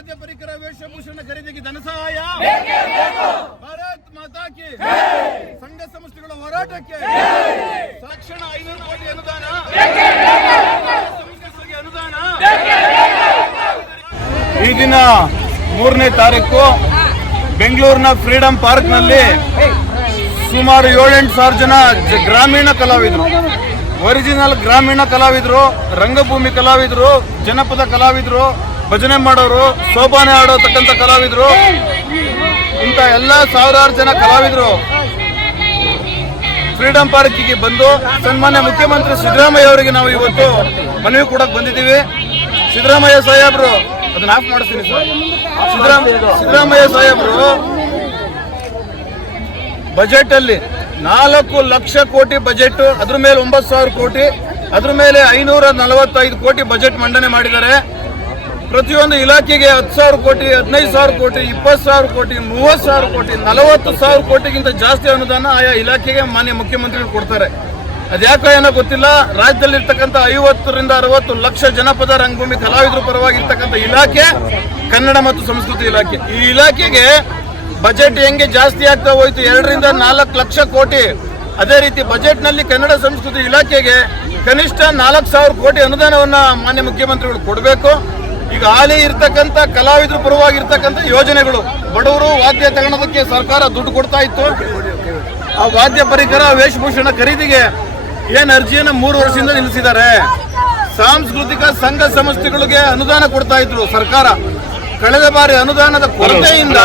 ವಾದ್ಯ ಪರಿಕರ ವೇಷಭೂಷಣ ಖರೀದಿಗೆ ಧನಸಹಾಯ ಭಾರತ್ ಮಾತಾಕಿ ಸಂಘ ಸಂಸ್ಥೆಗಳ ಹೋರಾಟಕ್ಕೆ. ಸಾಕ್ಷಣ ಐನೂರು ಕೋಟಿ ಅನುದಾನ. ಅನುದಾನ. ಈ ದಿನ ಮೂರನೇ ತಾರೀಕು ಬೆಂಗಳೂರಿನ ಫ್ರೀಡಂ ಪಾರ್ಕ್ನಲ್ಲಿ ಸುಮಾರು ಏಳೆಂಟು ಸಾವಿರ ಜನ ಗ್ರಾಮೀಣ ಕಲಾವಿದರು ಒರಿಜಿನಲ್ ಗ್ರಾಮೀಣ ಕಲಾವಿದರು ರಂಗಭೂಮಿ ಕಲಾವಿದರು ಜನಪದ ಕಲಾವಿದರು ಭಜನೆ ಮಾಡೋರು ಸೋಪಾನೆ ಆಡೋತಕ್ಕಂಥ ಕಲಾವಿದರು. ಇಂಥ ಎಲ್ಲ ಸಾವಿರಾರು ಜನ ಕಲಾವಿದರು. ಫ್ರೀಡಂ ಪಾರ್ಕಿಗೆ ಬಂದು ಸನ್ಮಾನ್ಯ ಮುಖ್ಯಮಂತ್ರಿ ಸಿದ್ದರಾಮಯ್ಯ ಅವರಿಗೆ ನಾವು ಇವತ್ತು ಮನವಿ ಕೊಡಕ್ಕೆ ಬಂದಿದ್ದೀವಿ. ಸಿದ್ದರಾಮಯ್ಯ ಸಾಹೇಬ್ರು, ಅದನ್ನ ಆಫ್ ಮಾಡಿಸ್ತೀನಿ ಸರ್. ಸಿದ್ದರಾಮ, ಸಿದ್ದರಾಮಯ್ಯ ಸಾಹೇಬ್ರು ಬಜೆಟ್ ಅಲ್ಲಿ ನಾಲ್ಕು ಲಕ್ಷ ಕೋಟಿ ಬಜೆಟ್, ಅದ್ರ ಮೇಲೆ ಒಂಬತ್ತು ಸಾವಿರ ಕೋಟಿ, ಅದ್ರ ಮೇಲೆ ಐನೂರ ನಲವತ್ತೈದು ಕೋಟಿ ಬಜೆಟ್ ಮಂಡನೆ ಮಾಡಿದ್ದಾರೆ. ಪ್ರತಿಯೊಂದು ಇಲಾಖೆಗೆ ಹತ್ತು ಸಾವಿರ ಕೋಟಿ, ಹದಿನೈದು ಸಾವಿರ ಕೋಟಿ, ಇಪ್ಪತ್ತು ಸಾವಿರ ಕೋಟಿ, ಮೂವತ್ತು ಸಾವಿರ ಕೋಟಿ, ನಲವತ್ತು ಸಾವಿರ ಕೋಟಿಗಿಂತ ಜಾಸ್ತಿ ಅನುದಾನ ಆಯಾ ಇಲಾಖೆಗೆ ಮಾನ್ಯ ಮುಖ್ಯಮಂತ್ರಿಗಳು ಕೊಡ್ತಾರೆ. ಅದ್ಯಾಕೋ ಏನೋ ಗೊತ್ತಿಲ್ಲ, ರಾಜ್ಯದಲ್ಲಿರ್ತಕ್ಕಂಥ ಐವತ್ತರಿಂದ ಅರವತ್ತು ಲಕ್ಷ ಜನಪದ ರಂಗಭೂಮಿ ಕಲಾವಿದರು ಪರವಾಗಿರ್ತಕ್ಕಂಥ ಇಲಾಖೆ, ಕನ್ನಡ ಮತ್ತು ಸಂಸ್ಕೃತಿ ಇಲಾಖೆ. ಈ ಇಲಾಖೆಗೆ ಬಜೆಟ್ ಹೆಂಗೆ ಜಾಸ್ತಿ ಆಗ್ತಾ ಹೋಯ್ತು? ಎರಡರಿಂದ ನಾಲ್ಕು ಲಕ್ಷ ಕೋಟಿ. ಅದೇ ರೀತಿ ಬಜೆಟ್ನಲ್ಲಿ ಕನ್ನಡ ಸಂಸ್ಕೃತಿ ಇಲಾಖೆಗೆ ಕನಿಷ್ಠ ನಾಲ್ಕು ಸಾವಿರ ಕೋಟಿ ಅನುದಾನವನ್ನ ಮಾನ್ಯ ಮುಖ್ಯಮಂತ್ರಿಗಳು ಕೊಡಬೇಕು. ಈಗ ಹಾಲಿ ಇರ್ತಕ್ಕಂಥ, ಕಲಾವಿದರ ಪರವಾಗಿರ್ತಕ್ಕಂಥ ಯೋಜನೆಗಳು. ಬಡವರು ವಾದ್ಯ ತಗೊಳೋದಕ್ಕೆ ಸರ್ಕಾರ ದುಡ್ಡು ಕೊಡ್ತಾ ಇತ್ತು. ಆ ವಾದ್ಯ ಪರಿಕರ, ವೇಷಭೂಷಣ ಖರೀದಿಗೆ ಏನು ಅರ್ಜಿಯನ್ನು ಮೂರು ವರ್ಷದಿಂದ ನಿಲ್ಲಿಸಿದ್ದಾರೆ? ಸಾಂಸ್ಕೃತಿಕ ಸಂಘ ಸಂಸ್ಥೆಗಳಿಗೆ ಅನುದಾನ ಕೊಡ್ತಾ ಇದ್ರು ಸರ್ಕಾರ. ಕಳೆದ ಬಾರಿ ಅನುದಾನದ ಕೊರತೆಯಿಂದ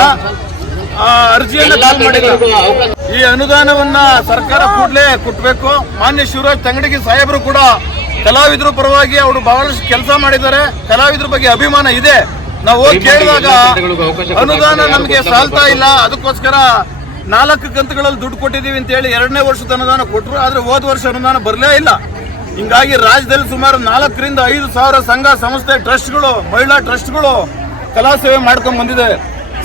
ಅರ್ಜಿಯನ್ನ ಕಾಲ್ ಮಾಡಿಲ್ಲ ಈ ಅನುದಾನವನ್ನ ಸರ್ಕಾರ ಕೂಡಲೇ ಕೊಟ್ಟಬೇಕು ಮಾನ್ಯ ಶಿವರಾಜ್ ತಂಗಡಿಗೆ ಸಾಹೇಬರು ಕೂಡ ಕಲಾವಿದ್ರ ಪರವಾಗಿ ಅವರು ಬಹಳಷ್ಟು ಕೆಲಸ ಮಾಡಿದ್ದಾರೆ. ಕಲಾವಿದರ ಬಗ್ಗೆ ಅಭಿಮಾನ ಇದೆ. ನಾವು ಹೋಗಿ ಕೇಳಿದಾಗ ಅನುದಾನ ನಮಗೆ ಸಾಲ್ತಾ ಇಲ್ಲ. ಅದಕ್ಕೋಸ್ಕರ ನಾಲ್ಕು ಕಂತುಗಳಲ್ಲಿ ದುಡ್ಡು ಕೊಟ್ಟಿದ್ದೀವಿ ಅಂತ ಹೇಳಿ ಎರಡನೇ ವರ್ಷದ ಅನುದಾನ ಕೊಟ್ಟರು ಆದರೆ ಹೋದ ವರ್ಷ ಅನುದಾನ ಬರಲೇ ಇಲ್ಲ. ಹಿಂಗಾಗಿ ರಾಜ್ಯದಲ್ಲಿ ಸುಮಾರು ನಾಲ್ಕರಿಂದ ಐದು ಸಾವಿರ ಸಂಘ ಸಂಸ್ಥೆ ಟ್ರಸ್ಟ್ಗಳು ಮಹಿಳಾ ಟ್ರಸ್ಟ್ಗಳು ಕಲಾ ಸೇವೆ ಮಾಡ್ಕೊಂಡು ಬಂದಿದೆ.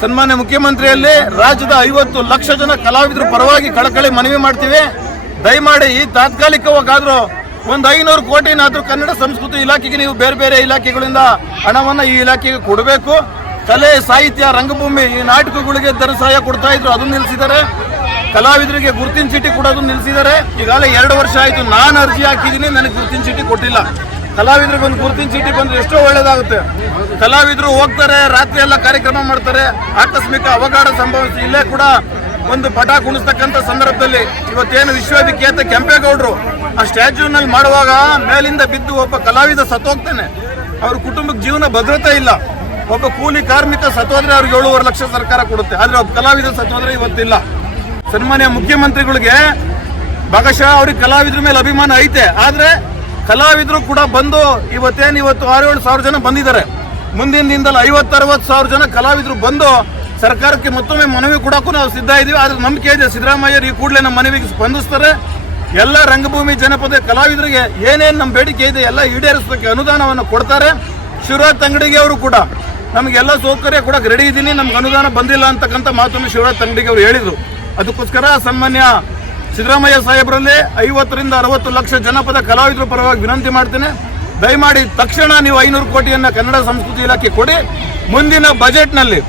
ಸನ್ಮಾನ್ಯ ಮುಖ್ಯಮಂತ್ರಿಯಲ್ಲಿ ರಾಜ್ಯದ ಐವತ್ತು ಲಕ್ಷ ಜನ ಕಲಾವಿದರು ಪರವಾಗಿ ಕಳಕಳಿ ಮನವಿ ಮಾಡ್ತೀವಿ. ದಯಮಾಡಿ ಈ ತಾತ್ಕಾಲಿಕವಾಗಾದ್ರೂ ಒಂದು ಐನೂರು ಕೋಟಿನಾದರೂ ಕನ್ನಡ ಸಂಸ್ಕೃತಿ ಇಲಾಖೆಗೆ ನೀವು ಬೇರೆ ಬೇರೆ ಇಲಾಖೆಗಳಿಂದ ಹಣವನ್ನ ಈ ಇಲಾಖೆಗೆ ಕೊಡಬೇಕು. ಕಲೆ, ಸಾಹಿತ್ಯ, ರಂಗಭೂಮಿ ಈ ನಾಟಕಗಳಿಗೆ ಧನ ಸಹಾಯ ಕೊಡ್ತಾ ಇದ್ರು, ಅದನ್ನು ನಿಲ್ಲಿಸಿದ್ದಾರೆ ಕಲಾವಿದರಿಗೆ ಗುರುತಿನ ಚೀಟಿ ಕೊಡೋದು ನಿಲ್ಲಿಸಿದ್ದಾರೆ ಈಗಾಗಲೇ ಎರಡು ವರ್ಷ ಆಯ್ತು, ನಾನು ಅರ್ಜಿ ಹಾಕಿದ್ದೀನಿ, ನನಗೆ ಗುರುತಿನ ಚೀಟಿ ಕೊಟ್ಟಿಲ್ಲ. ಕಲಾವಿದರಿಗೆ ಒಂದು ಗುರುತಿನ ಚೀಟಿ ಬಂದ್ರೆ ಎಷ್ಟೋ ಒಳ್ಳೇದಾಗುತ್ತೆ. ಕಲಾವಿದರು ಹೋಗ್ತಾರೆ, ರಾತ್ರಿ ಎಲ್ಲ ಕಾರ್ಯಕ್ರಮ ಮಾಡ್ತಾರೆ, ಆಕಸ್ಮಿಕ ಅವಘಡ ಸಂಭವಿಸಿ, ಇಲ್ಲೇ ಕೂಡ ಒಂದು ಪಟ ಕುಣಿಸ್ತಕ್ಕಂಥ ಸಂದರ್ಭದಲ್ಲಿ ಇವತ್ತೇನು ವಿಶ್ವವಿಖ್ಯಾತ ಕೆಂಪೇಗೌಡರು ಆ ಸ್ಟ್ಯಾಚ್ಯೂನಲ್ಲಿ ಮಾಡುವಾಗ ಮೇಲಿಂದ ಬಿದ್ದು ಒಬ್ಬ ಕಲಾವಿದ ಸತ್ತೋಗ್ತಾನೆ. ಅವ್ರ ಕುಟುಂಬಕ್ಕೆ ಜೀವನ ಭದ್ರತೆ ಇಲ್ಲ. ಒಬ್ಬ ಕೂಲಿ ಕಾರ್ಮಿಕ ಸತ್ತೋದ್ರೆ ಅವ್ರಿಗೆ ಏಳುವರೆ ಲಕ್ಷ ಸರ್ಕಾರ ಕೊಡುತ್ತೆ. ಆದರೆ ಒಬ್ಬ ಕಲಾವಿದ ಸತ್ತೋದ್ರೆ ಇವತ್ತಿಲ್ಲ. ಸನ್ಮಾನ್ಯ ಮುಖ್ಯಮಂತ್ರಿಗಳಿಗೆ ಭಾಗಶಃ ಅವ್ರಿಗೆ ಕಲಾವಿದ್ರ ಮೇಲೆ ಅಭಿಮಾನ ಐತೆ. ಆದರೆ ಕಲಾವಿದರು ಕೂಡ ಬಂದು ಇವತ್ತೇನು ಇವತ್ತು ಆರು ಏಳು ಸಾವಿರ ಜನ ಬಂದಿದ್ದಾರೆ. ಮುಂದಿನ ದಿನದಲ್ಲಿ ಐವತ್ತು, ಅರವತ್ತು ಸಾವಿರ ಜನ ಕಲಾವಿದರು ಬಂದು ಸರ್ಕಾರಕ್ಕೆ ಮತ್ತೊಮ್ಮೆ ಮನವಿ ಕೊಡೋಕ್ಕೂ ನಾವು ಸಿದ್ಧ ಇದ್ದೀವಿ. ಆದ್ರೆ ನಂಬಿಕೆ ಇದೆ ಸಿದ್ದರಾಮಯ್ಯರು ಈ ಕೂಡಲೇ ನಮ್ಮ ಮನವಿಗೆ ಸ್ಪಂದಿಸ್ತಾರೆ. ಎಲ್ಲ ರಂಗಭೂಮಿ ಜನಪದ ಕಲಾವಿದರಿಗೆ ಏನೇನು ನಮ್ಮ ಬೇಡಿಕೆ ಇದೆ ಎಲ್ಲ ಈಡೇರಿಸೋದಕ್ಕೆ ಅನುದಾನವನ್ನು ಕೊಡ್ತಾರೆ. ಶಿವರಾಜ್ ತಂಗಡಿಗೆ ಅವರು ಕೂಡ ನಮಗೆಲ್ಲ ಸೌಕರ್ಯ ಕೂಡ ರೆಡಿ ಇದ್ದೀನಿ. ನಮ್ಗೆ ಅನುದಾನ ಬಂದಿಲ್ಲ ಅಂತಕ್ಕಂಥ ಮಾತನ್ನು ಶಿವರಾಜ್ ತಂಗಡಿಗೆ ಅವರು ಹೇಳಿದರು. ಅದಕ್ಕೋಸ್ಕರ ಸನ್ಮಾನ್ಯ ಸಿದ್ದರಾಮಯ್ಯ ಸಾಹೇಬರಲ್ಲಿ ಐವತ್ತರಿಂದ ಅರವತ್ತು ಲಕ್ಷ ಜನಪದ ಕಲಾವಿದರ ಪರವಾಗಿ ವಿನಂತಿ ಮಾಡ್ತೇನೆ. ದಯಮಾಡಿ ತಕ್ಷಣ ನೀವು ಐನೂರು ಕೋಟಿಯನ್ನು ಕನ್ನಡ ಸಂಸ್ಕೃತಿ ಇಲಾಖೆ ಕೊಡಿ. ಮುಂದಿನ ಬಜೆಟ್ನಲ್ಲಿ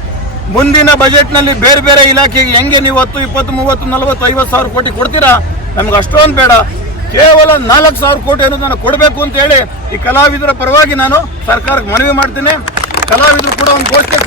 ಮುಂದಿನ ಬಜೆಟ್ನಲ್ಲಿ ಬೇರೆ ಬೇರೆ ಇಲಾಖೆಗೆ ಹೆಂಗೆ ನೀವು ಹತ್ತು, ಇಪ್ಪತ್ತು, ಮೂವತ್ತು, ನಲವತ್ತು, ಐವತ್ತು ಸಾವಿರ ಕೋಟಿ ಕೊಡ್ತೀರಾ? ನಮ್ಗೆ ಅಷ್ಟೊಂದು ಬೇಡ. ಕೇವಲ ನಾಲ್ಕು ಸಾವಿರ ಕೋಟಿ ಅನ್ನೋದನ್ನು ಕೊಡಬೇಕು ಅಂತ ಹೇಳಿ ಈ ಕಲಾವಿದರ ಪರವಾಗಿ ನಾನು ಸರ್ಕಾರಕ್ಕೆ ಮನವಿ ಮಾಡ್ತೀನಿ. ಕಲಾವಿದರು ಕೂಡ ಒಂದು ಘೋಷಣೆ